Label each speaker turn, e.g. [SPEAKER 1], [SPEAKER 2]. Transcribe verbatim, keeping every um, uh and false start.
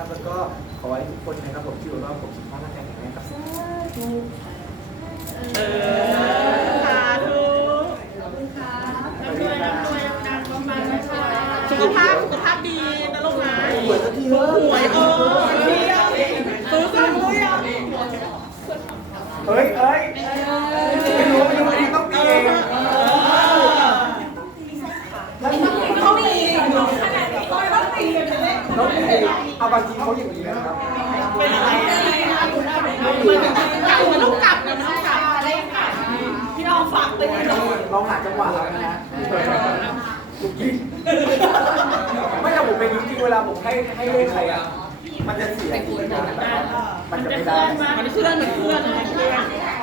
[SPEAKER 1] แล้วก็ขอให้ทุกคนนะครับผมที่อยู่รอบผมสุขภาพร่างกายแข็งแรงครับสาธุ
[SPEAKER 2] เออสาธุร่ำรวยร่ำรวยดังๆมากๆนะคะสุขภาพสุขภาพดีนะลูกนะ
[SPEAKER 1] หวยสักทีเถอะ
[SPEAKER 2] หวยเออเที่ยวซื้อสั่งเลยอ่ะ
[SPEAKER 1] เฮ้ยเอ้ยไม่รู้ไม่รู้อันนี้ต้องตีเอง
[SPEAKER 2] เขามีขนาดนี้เขาต้องตีกันไปเล่น
[SPEAKER 1] ต้องตีเองเอาบางทีเขาอย่างนี้นะครับ
[SPEAKER 2] เป็นอะไรเหมือนมันต้องกลับนะมันต้องกลับอะไรค่ะพี่น้องฝากเลยพี่น้อง
[SPEAKER 1] ลองหาจังหวะแล้วนะฮะถูกยิงไม่แต่ผมเป็นจริงๆเวลาผมให้ให้เลขใครอ่ะมันจะเสียจริงๆนะมันจะไม่ได้
[SPEAKER 2] มันเคลื่อนเหมือนเคลื่อน